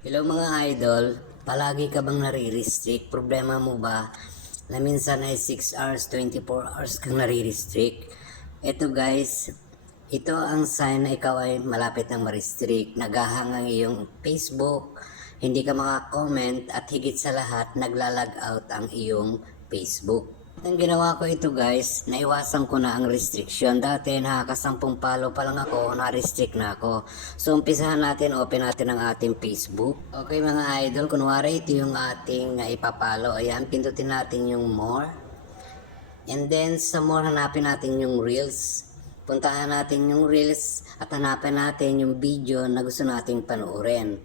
Hello mga idol, palagi ka bang nare-restrict? Problema mo ba na minsan ay 6 hours, 24 hours kang nare-restrict? Ito guys, ito ang sign na ikaw ay malapit ng ma-restrict. Naghahang ang iyong Facebook, hindi ka maka-comment at higit sa lahat naglalag out ang iyong Facebook. Ang ginawa ko ito guys, naiwasan ko na ang restriction. Dati nakakasampung follow pa lang ako, na-restrict na ako. So umpisahan natin, open natin ang ating Facebook. Okay mga idol, kunwari ito yung ating ipapalo. Ayan, pindutin natin yung more. And then sa more hanapin natin yung reels. Puntahan natin yung reels at hanapin natin yung video na gusto nating panoorin.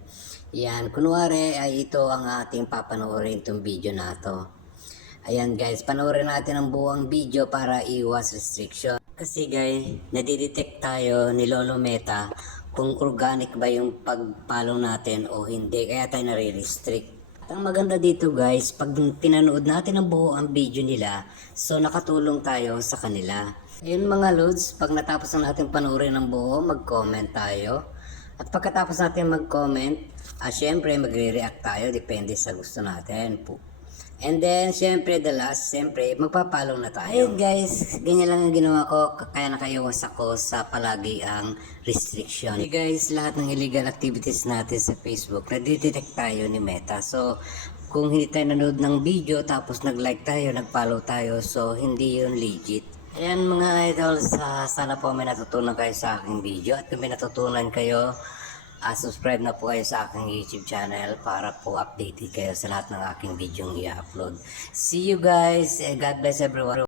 Yan, kunwari ay ito ang ating papanoorin itong video na to. Ayan guys, panoorin natin ang buong video para iwas restriction. Kasi guys, nadidetect tayo ni Lolo Meta kung organic ba yung pag-follow natin o hindi. Kaya tayo nare-restrict. At ang maganda dito guys, pag pinanood natin ang buo ang video nila, so nakatulong tayo sa kanila. Ayun mga loads, pag natapos na natin panoorin ang buo, mag-comment tayo. At pagkatapos natin mag-comment, syempre magre-react tayo, depende sa gusto natin po. And then, syempre, the last, syempre, magpapalo na tayo. Ayun guys, ganyan lang ang ginawa ko, kaya nakaiwas ako sa palagi ang restriction. Hey guys, lahat ng illegal activities natin sa Facebook, nadidetect tayo ni Meta. So, kung hindi tayo nanood ng video, tapos nag-like tayo, nag-follow tayo, so hindi yun legit. Ayan mga idol, sana po may natutunan kayo sa aking video. At kung may natutunan kayo, subscribe na po kayo sa aking YouTube channel para po updated kayo sa lahat ng aking video i-upload. See you guys. God bless everyone.